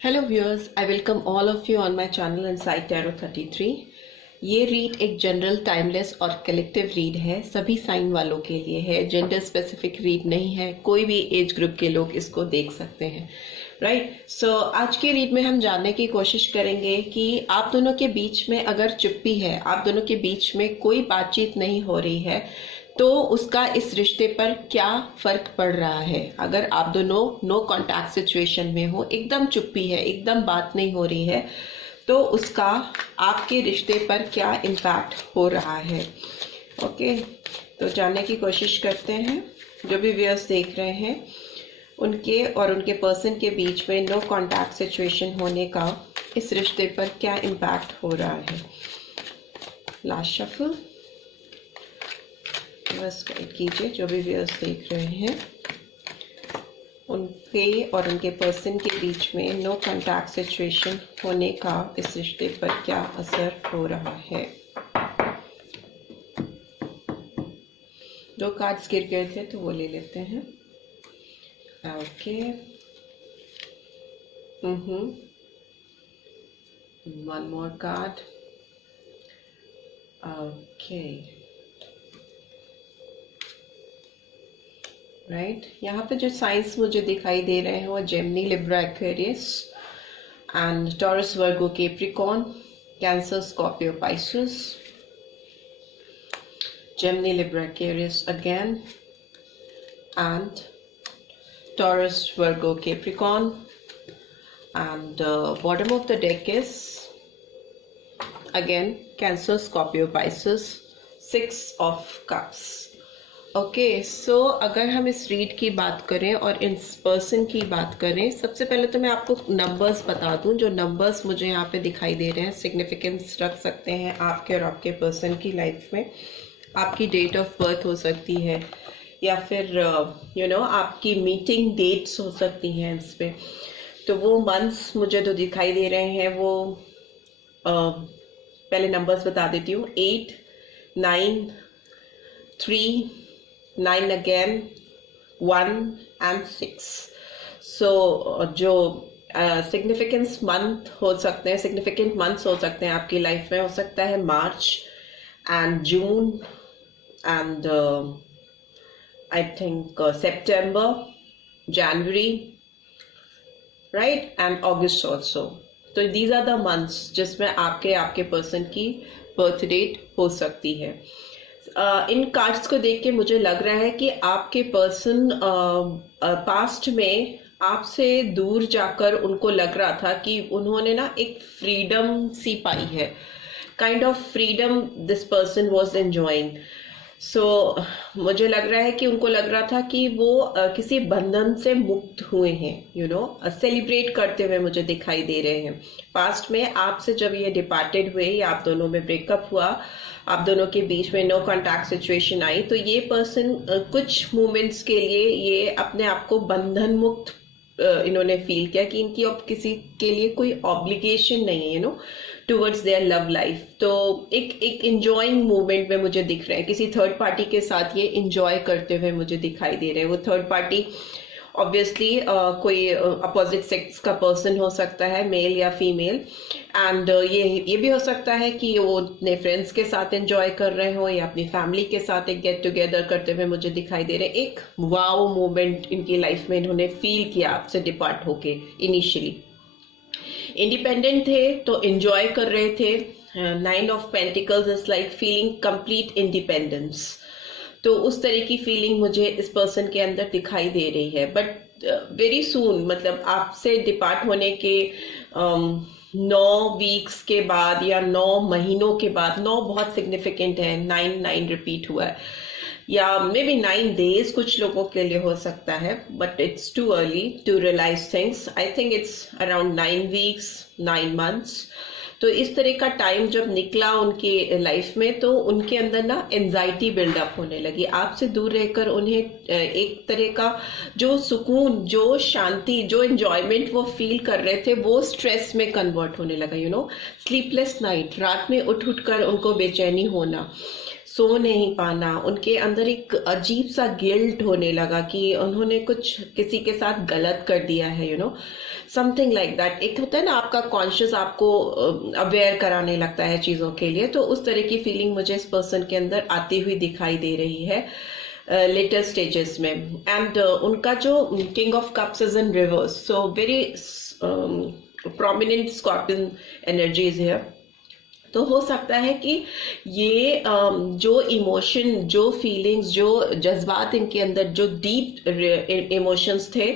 Hello viewers, I welcome all of you on my channel inside tarot 33। ये read एक general, timeless और collective read है। सभी sign वालों के लिए है। जेंडर स्पेसिफिक रीड नहीं है। कोई भी एज ग्रुप के लोग इसको देख सकते हैं। राइट। सो आज के रीड में हम जानने की कोशिश करेंगे कि आप दोनों के बीच में अगर चुप्पी है, आप दोनों के बीच में कोई बातचीत नहीं हो रही है, तो उसका इस रिश्ते पर क्या फर्क पड़ रहा है। अगर आप दोनों नो कांटेक्ट सिचुएशन में हो, एकदम चुप्पी है, एकदम बात नहीं हो रही है, तो उसका आपके रिश्ते पर क्या इम्पैक्ट हो रहा है। ओके, तो जानने की कोशिश करते हैं। जो भी व्यूअर्स देख रहे हैं, उनके और उनके पर्सन के बीच में नो कांटेक्ट सिचुएशन होने का इस रिश्ते पर क्या इम्पैक्ट हो रहा है। लास्ट शफल बस गाइड कीजिए। जो भी व्यूअर्स देख रहे हैं, उनके और उनके पर्सन के बीच में नो कांटेक्ट सिचुएशन होने का इस रिश्ते पर क्या असर हो रहा है। दो कार्ड्स गिर गए थे तो वो ले लेते हैं। Okay, one more card. Okay, right. यहाँ पे जो साइंस मुझे दिखाई दे रहे हैं वो Gemini, Libra, Aquarius and taurus, Virgo, Capricorn, cancer, Scorpio, Pisces. Gemini, Libra, Aquarius again and Taurus, Virgo, Capricorn, and bottom of the deck is again Cancer, Scorpio, Pisces, Six of Cups. Okay, so अगर हम इस read की बात करें और इस person की बात करें, सबसे पहले तो मैं आपको नंबर्स बता दूं। जो नंबर्स मुझे यहाँ पे दिखाई दे रहे हैं सिग्निफिकेंस रख सकते हैं आपके और आपके पर्सन की लाइफ में। आपकी डेट ऑफ बर्थ हो सकती है, या फिर आपकी मीटिंग डेट्स हो सकती हैं इस पे। तो वो मंथ्स मुझे जो दिखाई दे रहे हैं वो पहले नंबर्स बता देती हूँ। 8, 9, 3, 9 अगेन, 1 एंड 6। सो जो सिग्निफिकेंस मंथ हो सकते हैं, सिग्निफिकेंट मंथ्स हो सकते हैं आपकी लाइफ में, हो सकता है March and June and I think September, January, right, and August also. तो these are the months जिसमें आपके पर्सन की बर्थ डेट हो सकती है। इन कार्ड्स को देख के मुझे लग रहा है कि आपके पर्सन पास्ट में आपसे दूर जाकर उनको लग रहा था कि उन्होंने ना एक फ्रीडम सी पाई है। Kind of freedom this person was enjoying. So मुझे लग रहा है कि उनको लग रहा था कि वो किसी बंधन से मुक्त हुए हैं, सेलिब्रेट करते हुए मुझे दिखाई दे रहे हैं। पास्ट में आपसे जब ये डिपार्टेड हुए या आप दोनों में ब्रेकअप हुआ, आप दोनों के बीच में नो कांटेक्ट सिचुएशन आई, तो ये पर्सन कुछ मोमेंट्स के लिए ये अपने आप को बंधन मुक्त इन्होंने फील किया कि इनकी अब किसी के लिए कोई ऑब्लिगेशन नहीं है टुवर्ड्स देयर लव लाइफ। तो एक इंजॉइंग मूवमेंट में मुझे दिख रहे हैं। किसी थर्ड पार्टी के साथ ये इंजॉय करते हुए मुझे दिखाई दे रहे हैं। वो थर्ड पार्टी ऑब्वियसली कोई अपोजिट सेक्स का पर्सन हो सकता है, मेल या फीमेल। एंड ये भी हो सकता है कि वो अपने फ्रेंड्स के साथ एंजॉय कर रहे हो या अपनी फैमिली के साथ एक गेट टुगेदर करते हुए मुझे दिखाई दे रहे हैं। एक वाओ मोमेंट इनकी लाइफ में इन्होंने फील किया आपसे डिपार्ट होके। इनिशियली इंडिपेंडेंट थे तो एंजॉय कर रहे थे। 9 of pentacles is like feeling complete independence. तो उस तरह की फीलिंग मुझे इस पर्सन के अंदर दिखाई दे रही है। बट वेरी सून, मतलब आपसे डिपार्ट होने के 9 वीक्स के बाद या 9 महीनों के बाद, 9 बहुत सिग्निफिकेंट है, 9 रिपीट हुआ है, या मे बी 9 डेज कुछ लोगों के लिए हो सकता है, but it's too early to realise things. I think it's around 9 weeks, 9 months. तो इस तरह का टाइम जब निकला उनकी लाइफ में, तो उनके अंदर ना एंजाइटी बिल्डअप होने लगी। आपसे दूर रहकर उन्हें एक तरह का जो सुकून, जो शांति, जो एंजॉयमेंट वो फील कर रहे थे, वो स्ट्रेस में कन्वर्ट होने लगा। स्लीपलेस नाइट, रात में उठ कर उनको बेचैनी होना, सो नहीं पाना, उनके अंदर एक अजीब सा गिल्ट होने लगा कि उन्होंने कुछ किसी के साथ गलत कर दिया है। Something like that. एक होता है ना आपका कॉन्शियस आपको अवेयर कराने लगता है चीज़ों के लिए, तो उस तरह की फीलिंग मुझे इस पर्सन के अंदर आती हुई दिखाई दे रही है लेटर स्टेजेस में। एंड उनका जो king of cups is in reverse, so very prominent scorpion energies है। तो हो सकता है कि ये जो इमोशन, जो फीलिंग्स, जो जज्बात इनके अंदर, जो डीप इमोशंस थे,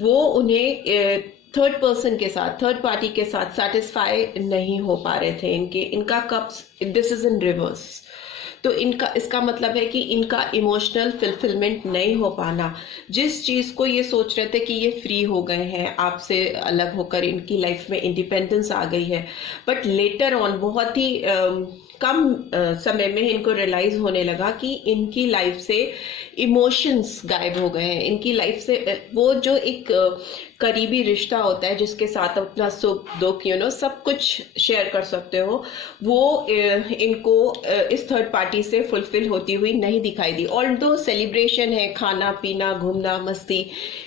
वो उन्हें थर्ड पर्सन के साथ, थर्ड पार्टी के साथ सेटिस्फाई नहीं हो पा रहे थे। इनका cups, this is in reverse. तो इसका मतलब है कि इनका इमोशनल फुलफिलमेंट नहीं हो पाना। जिस चीज को ये सोच रहे थे कि ये फ्री हो गए हैं, आपसे अलग होकर इनकी लाइफ में इंडिपेंडेंस आ गई है, बट लेटर ऑन बहुत ही कम समय में इनको रियलाइज होने लगा कि इनकी लाइफ से इमोशंस गायब हो गए हैं। इनकी लाइफ से वो जो एक करीबी रिश्ता होता है जिसके साथ अपना सुख दुख सब कुछ शेयर कर सकते हो, वो इनको इस थर्ड पार्टी से फुलफिल होती हुई नहीं दिखाई दी। ऑल्दो सेलिब्रेशन है, खाना पीना, घूमना, मस्ती,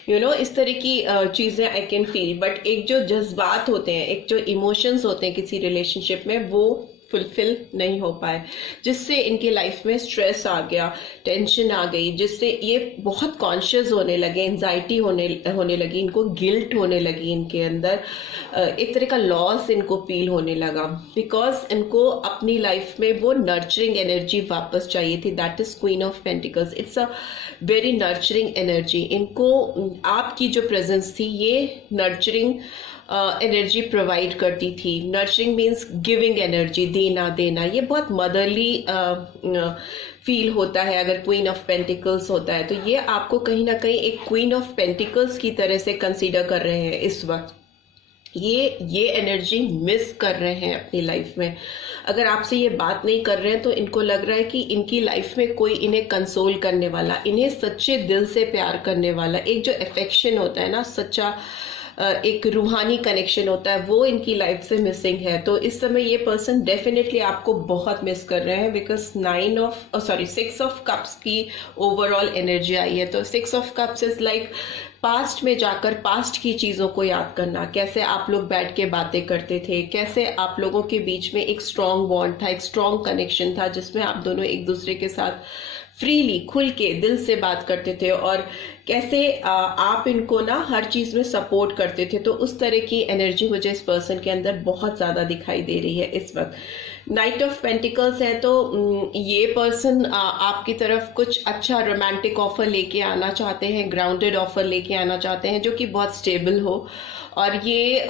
इस तरह की चीजें आई कैन फील, बट एक जो जज्बात होते हैं, एक जो इमोशंस होते हैं किसी रिलेशनशिप में, वो फुलफिल नहीं हो पाए, जिससे इनकी लाइफ में स्ट्रेस आ गया, टेंशन आ गई, जिससे ये बहुत कॉन्शियस होने लगे, एंजाइटी होने लगी, इनको गिल्ट होने लगी इनके अंदर, एक तरह का लॉस इनको फील होने लगा, बिकॉज इनको अपनी लाइफ में वो नर्चरिंग एनर्जी वापस चाहिए थी। That is queen of pentacles, it's a very nurturing energy. इनको आपकी जो प्रेजेंस थी ये नर्चरिंग एनर्जी प्रोवाइड करती थी। नर्चरिंग मीन्स गिविंग एनर्जी, देना। ये बहुत मदरली फील होता है अगर क्वीन ऑफ पेंटिकल्स होता है, तो ये आपको कहीं ना कहीं एक क्वीन ऑफ पेंटिकल्स की तरह से कंसीडर कर रहे हैं इस वक्त। ये एनर्जी मिस कर रहे हैं अपनी लाइफ में। अगर आपसे ये बात नहीं कर रहे हैं तो इनको लग रहा है कि इनकी लाइफ में कोई इन्हें कंसोल करने वाला, इन्हें सच्चे दिल से प्यार करने वाला, एक जो अफेक्शन होता है ना, सच्चा एक रूहानी कनेक्शन होता है, वो इनकी लाइफ से मिसिंग है। तो इस समय ये पर्सन डेफिनेटली आपको बहुत मिस कर रहे हैं, बिकॉज 6 ऑफ कप्स की ओवरऑल एनर्जी आई है। तो 6 of cups is like past में जाकर पास्ट की चीजों को याद करना, कैसे आप लोग बैठ के बातें करते थे, कैसे आप लोगों के बीच में एक स्ट्रॉन्ग बॉन्ड था, एक स्ट्रॉन्ग कनेक्शन था, जिसमें आप दोनों एक दूसरे के साथ फ्रीली, खुल के, दिल से बात करते थे, और कैसे आप इनको ना हर चीज में सपोर्ट करते थे। तो उस तरह की एनर्जी मुझे इस पर्सन के अंदर बहुत ज्यादा दिखाई दे रही है इस वक्त। नाइट ऑफ पेंटिकल्स है, तो ये पर्सन आपकी तरफ कुछ अच्छा रोमांटिक ऑफर लेके आना चाहते हैं, ग्राउंडेड ऑफर लेके आना चाहते हैं, जो कि बहुत स्टेबल हो। और ये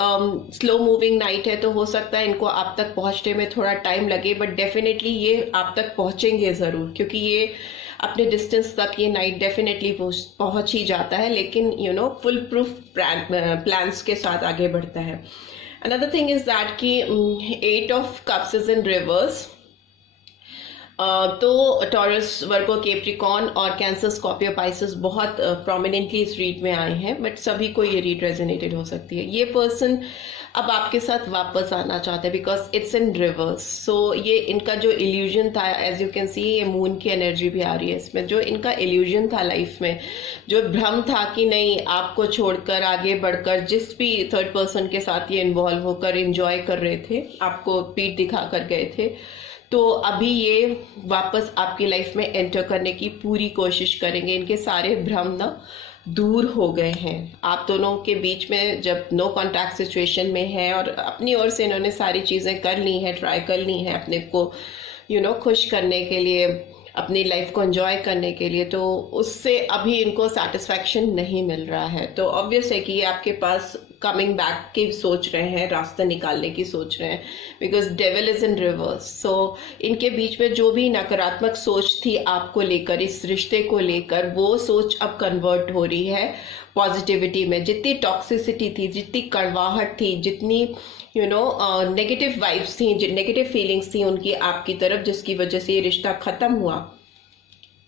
स्लो मूविंग नाइट है, तो हो सकता है इनको आप तक पहुंचने में थोड़ा टाइम लगे, बट डेफिनेटली ये आप तक पहुंचेंगे जरूर, क्योंकि ये अपने डिस्टेंस तक ये नाइट डेफिनेटली पहुंच ही जाता है, लेकिन फुल प्रूफ प्लान्स के साथ आगे बढ़ता है। अनदर थिंग इज दैट कि 8 of cups is in reverse. तो टॉरस, वर्गो, कैप्रिकॉर्न और कैंसर, स्कॉर्पियो, पाइसेस बहुत प्रोमिनेंटली इस रीड में आए हैं, बट सभी को ये रीड रेजोनेटेड हो सकती है। ये पर्सन अब आपके साथ वापस आना चाहते हैं, बिकॉज इट्स इन रिवर्स। सो ये इनका जो इल्यूजन था, एज यू कैन सी, ये मून की एनर्जी भी आ रही है इसमें। जो इनका इल्यूजन था लाइफ में, जो भ्रम था कि नहीं, आपको छोड़कर आगे बढ़कर जिस भी थर्ड पर्सन के साथ ये इन्वॉल्व होकर एंजॉय कर रहे थे, आपको पीठ दिखा कर गए थे, तो अभी ये वापस आपकी लाइफ में एंटर करने की पूरी कोशिश करेंगे। इनके सारे भ्रम ना दूर हो गए हैं। आप दोनों के बीच में जब नो कॉन्टैक्ट सिचुएशन में है, और अपनी ओर से इन्होंने सारी चीजें कर ली हैं, ट्राई कर ली हैं अपने को खुश करने के लिए, अपनी लाइफ को एंजॉय करने के लिए, तो उससे अभी इनको सेटिस्फैक्शन नहीं मिल रहा है। तो ऑब्वियस है कि ये आपके पास कमिंग बैक की सोच रहे हैं, रास्ता निकालने की सोच रहे हैं, because devil is in reverse. So इनके बीच में जो भी नकारात्मक सोच थी आपको लेकर, इस रिश्ते को लेकर, वो सोच अब कन्वर्ट हो रही है पॉजिटिविटी में। जितनी टॉक्सिसिटी थी, जितनी कड़वाहट थी, जितनी नेगेटिव वाइब्स थी, नेगेटिव फीलिंग्स थी उनकी आपकी तरफ, जिसकी वजह से ये रिश्ता खत्म हुआ,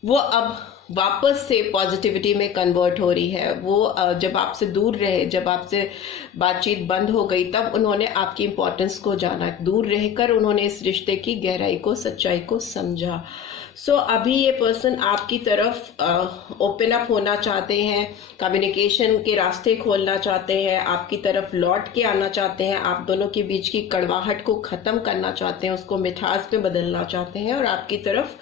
वो अब वापस से पॉजिटिविटी में कन्वर्ट हो रही है। वो जब आपसे दूर रहे, जब आपसे बातचीत बंद हो गई, तब उन्होंने आपकी इम्पोर्टेंस को जाना, दूर रहकर उन्होंने इस रिश्ते की गहराई को, सच्चाई को समझा। सो अभी ये पर्सन आपकी तरफ ओपन अप होना चाहते हैं, कम्युनिकेशन के रास्ते खोलना चाहते हैं, आपकी तरफ लौट के आना चाहते हैं, आप दोनों के बीच की कड़वाहट को ख़त्म करना चाहते हैं, उसको मिठास में बदलना चाहते हैं, और आपकी तरफ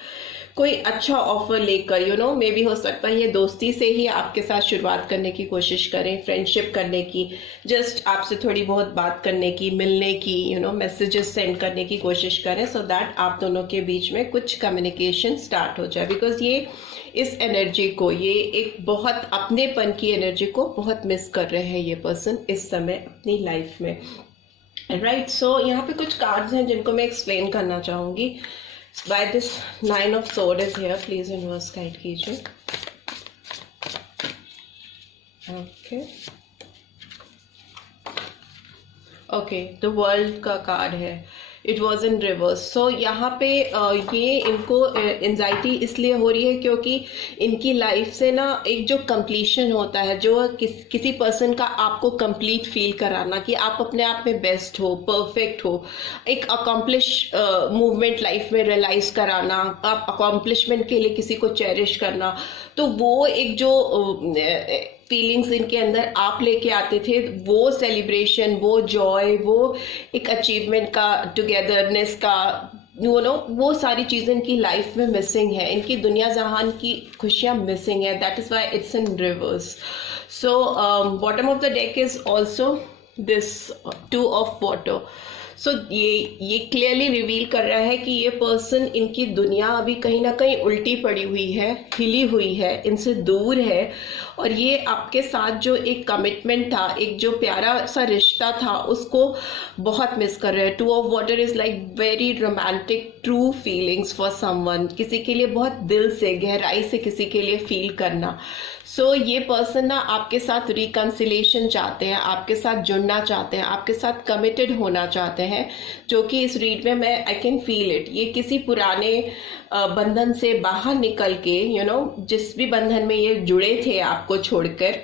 कोई अच्छा ऑफर लेकर मे भी हो सकता है ये दोस्ती से ही आपके साथ शुरुआत करने की कोशिश करें, फ्रेंडशिप करने की, जस्ट आपसे थोड़ी बहुत बात करने की, मिलने की, मैसेजेस सेंड करने की कोशिश करें, सो दैट आप दोनों के बीच में कुछ कम्युनिकेशन स्टार्ट हो जाए। बिकॉज ये इस एनर्जी को, ये एक बहुत अपनेपन की एनर्जी को बहुत मिस कर रहे हैं ये पर्सन इस समय अपनी लाइफ में, राइट। सो यहाँ पे कुछ कार्ड्स हैं जिनको मैं एक्सप्लेन करना चाहूंगी। By this 9 of Swords is here, please universe guide कीजिए। ओके, द वर्ल्ड का कार्ड है, इट वॉज इन रिवर्स। सो यहाँ पे ये इनको एंजाइटी इसलिए हो रही है क्योंकि इनकी लाइफ से ना एक जो कंप्लीशन होता है, जो किसी पर्सन का आपको कंप्लीट फील कराना कि आप अपने आप में बेस्ट हो, परफेक्ट हो, एक अकॉम्प्लिश मूवमेंट लाइफ में रियलाइज कराना, आप अकॉम्प्लिशमेंट के लिए किसी को चेरिश करना, तो वो एक जो फीलिंग्स इनके अंदर आप लेके आते थे, वो सेलिब्रेशन, वो जॉय, वो एक अचीवमेंट का, टुगेदरनेस का, वो सारी चीजें इनकी लाइफ में मिसिंग है, इनकी दुनिया जहान की खुशियां मिसिंग है, that is why it's in reverse. So bottom of the deck is also this 2 of water. So ये क्लियरली रिवील कर रहा है कि ये पर्सन, इनकी दुनिया अभी कहीं ना कहीं उल्टी पड़ी हुई है, हिली हुई है, इनसे दूर है, और ये आपके साथ जो एक कमिटमेंट था, एक जो प्यारा सा रिश्ता था, उसको बहुत मिस कर रहे हैं। 2 of water is like very romantic true feelings for someone, किसी के लिए बहुत दिल से, गहराई से किसी के लिए फील करना। सो ये पर्सन ना आपके साथ रिकंसिलेशन चाहते हैं, आपके साथ जुड़ना चाहते हैं, आपके साथ कमिटेड होना चाहते हैं, जो कि इस रीड में मैं आई कैन फील इट। ये किसी पुराने बंधन से बाहर निकल के, जिस भी बंधन में ये जुड़े थे आपको छोड़कर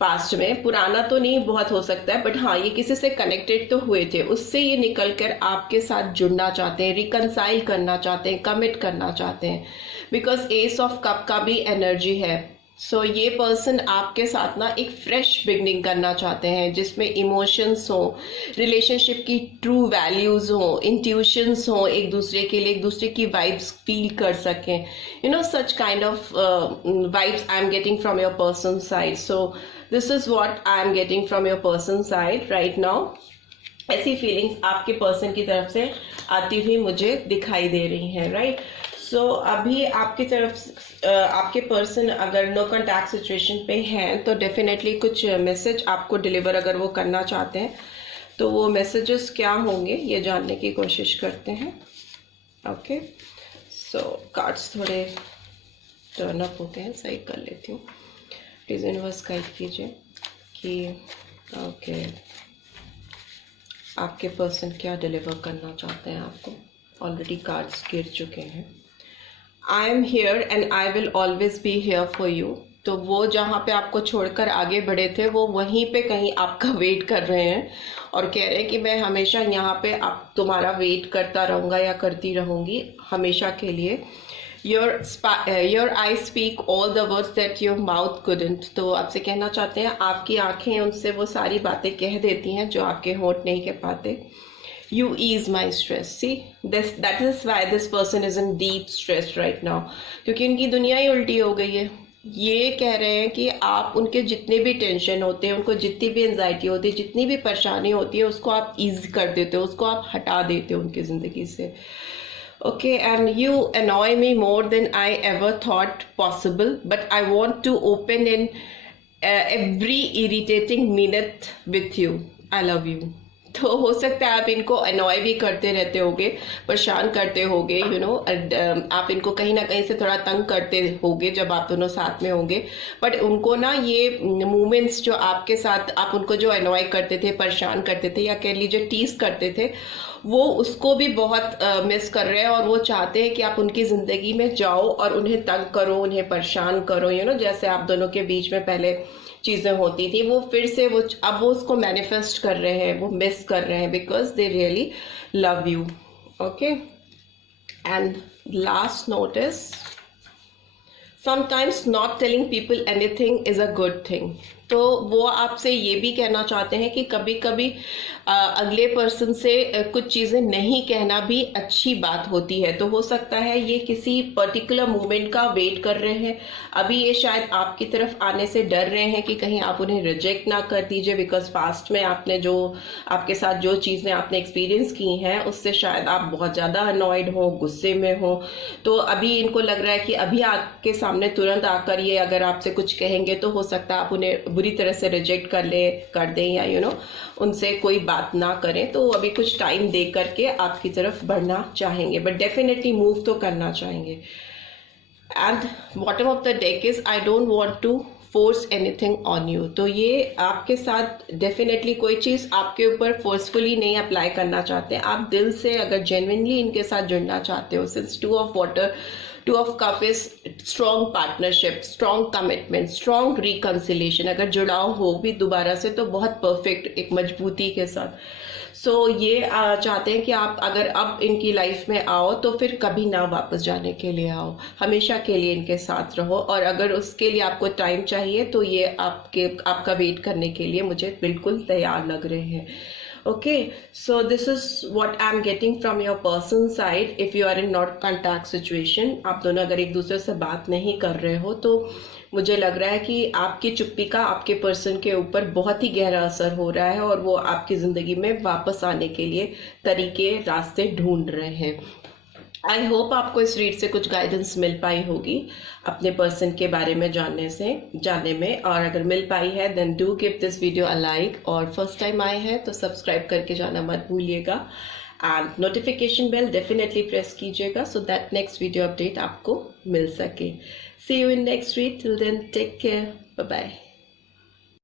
पास्ट में, पुराना तो नहीं बहुत हो सकता है, बट हाँ, ये किसी से कनेक्टेड तो हुए थे, उससे ये निकलकर आपके साथ जुड़ना चाहते हैं, रिकंसाइल करना चाहते हैं, कमिट करना चाहते हैं, बिकॉज एस ऑफ कप का भी एनर्जी है। सो ये पर्सन आपके साथ ना एक फ्रेश बिगनिंग करना चाहते हैं, जिसमें इमोशंस हो, रिलेशनशिप की ट्रू वैल्यूज हो, इंट्यूशंस हो, एक दूसरे के लिए एक दूसरे की वाइब्स फील कर सकें, such kind of vibes I am getting from your person side. So this is what I am getting from your person side right now. ऐसी फीलिंग्स आपके पर्सन की तरफ से आती हुई मुझे दिखाई दे रही हैं, राइट। सो अभी आपकी तरफ आपके पर्सन अगर नो कॉन्टैक्ट सिचुएशन पे हैं, तो डेफिनेटली कुछ मैसेज आपको डिलीवर अगर वो करना चाहते हैं, तो वो मैसेजेस क्या होंगे ये जानने की कोशिश करते हैं। ओके, सो कार्ड्स थोड़े टर्न अप होते हैं, सही कर लेती हूँ। प्लीज यूनिवर्स गाइड कीजिए कि ओके आपके पर्सन क्या डिलीवर करना चाहते हैं आपको। ऑलरेडी कार्ड्स गिर चुके हैं। I am here and I will always be here for you. तो वो जहाँ पे आपको छोड़कर आगे बढ़े थे, वो वहीं पे कहीं आपका वेट कर रहे हैं और कह रहे हैं कि मैं हमेशा यहाँ पे आप तुम्हारा वेट करता रहूँगा या करती रहूँगी हमेशा के लिए। Your I speak all the words that your mouth couldn't. तो आपसे कहना चाहते हैं आपकी आंखें उनसे वो सारी बातें कह देती हैं जो आपके होंठ नहीं कह पाते। You ease my stress. See, that is why this person is in deep stress right now. क्योंकि उनकी दुनिया ही उल्टी हो गई है। ये कह रहे हैं कि आप उनके जितने भी टेंशन होते हैं, उनको जितनी भी एंजाइटी होती है, जितनी भी परेशानी होती है, उसको आप ईज कर देते हो, उसको आप हटा देते हो उनकी ज़िंदगी से। Okay, and you annoy me more than I ever thought possible, but I want to open in every irritating minute with you. I love you. तो हो सकता है आप इनको अनॉय भी करते रहते होगे, परेशान करते होगे, आप इनको कहीं ना कहीं से थोड़ा तंग करते होगे जब आप दोनों साथ में होंगे। बट उनको ना ये मोमेंट्स जो आपके साथ, आप उनको जो अनॉय करते थे, परेशान करते थे, या कह लीजिए टीज करते थे, वो उसको भी बहुत मिस कर रहे हैं और वो चाहते हैं कि आप उनकी ज़िंदगी में जाओ और उन्हें तंग करो, उन्हें परेशान करो, जैसे आप दोनों के बीच में पहले चीज़ें होती थी, वो फिर से अब वो उसको मैनिफेस्ट कर रहे हैं, वो मिस कर रहे हैं, because they really love you. Okay, And last note is, sometimes not telling people anything is a good thing. तो वो आपसे ये भी कहना चाहते हैं कि कभी कभी अगले पर्सन से कुछ चीज़ें नहीं कहना भी अच्छी बात होती है। तो हो सकता है ये किसी पर्टिकुलर मोमेंट का वेट कर रहे हैं, अभी ये शायद आपकी तरफ आने से डर रहे हैं कि कहीं आप उन्हें रिजेक्ट ना कर दीजिए, बिकॉज पास्ट में आपने जो आपके साथ जो चीज़ें आपने एक्सपीरियंस की हैं उससे शायद आप बहुत ज़्यादा अनॉयड हो, गुस्से में हो। तो अभी इनको लग रहा है कि अभी आपके सामने तुरंत आकर ये अगर आपसे कुछ कहेंगे तो हो सकता है आप उन्हें बुरी तरह से रिजेक्ट कर दें या उनसे कोई बात ना करें। तो अभी कुछ टाइम दे करके आपकी तरफ बढ़ना चाहेंगे, बट डेफिनेटली मूव तो करना चाहेंगे। And bottom of the deck is I don't want to force anything on you. तो ये आपके साथ डेफिनेटली कोई चीज़ आपके ऊपर फोर्सफुली नहीं अप्लाई करना चाहते। आप दिल से अगर जेन्युइनली इनके साथ जुड़ना चाहते हो, since 2 of water, 2 of cup is strong partnership, strong commitment, strong reconciliation. अगर जुड़ाव हो भी दोबारा से तो बहुत परफेक्ट, एक मजबूती के साथ। सो ये चाहते हैं कि आप अगर अब इनकी लाइफ में आओ तो फिर कभी ना वापस जाने के लिए आओ, हमेशा के लिए इनके साथ रहो। और अगर उसके लिए आपको टाइम चाहिए तो ये आपका वेट करने के लिए मुझे बिल्कुल तैयार लग रहे हैं। Okay, so this is what I'm getting from your person side. If you are in not contact situation, आप दोनों अगर एक दूसरे से बात नहीं कर रहे हो तो मुझे लग रहा है कि आपकी चुप्पी का आपके पर्सन के ऊपर बहुत ही गहरा असर हो रहा है और वो आपकी ज़िंदगी में वापस आने के लिए तरीके, रास्ते ढूंढ रहे हैं। आई होप आपको इस रीड से कुछ गाइडेंस मिल पाई होगी अपने पर्सन के बारे में जानने में, और अगर मिल पाई है then do give this video a like, और फर्स्ट टाइम आए हैं तो सब्सक्राइब करके जाना मत भूलिएगा, and notification bell definitely press कीजिएगा so that next video update आपको मिल सके। See you in next read, till then take care, bye bye.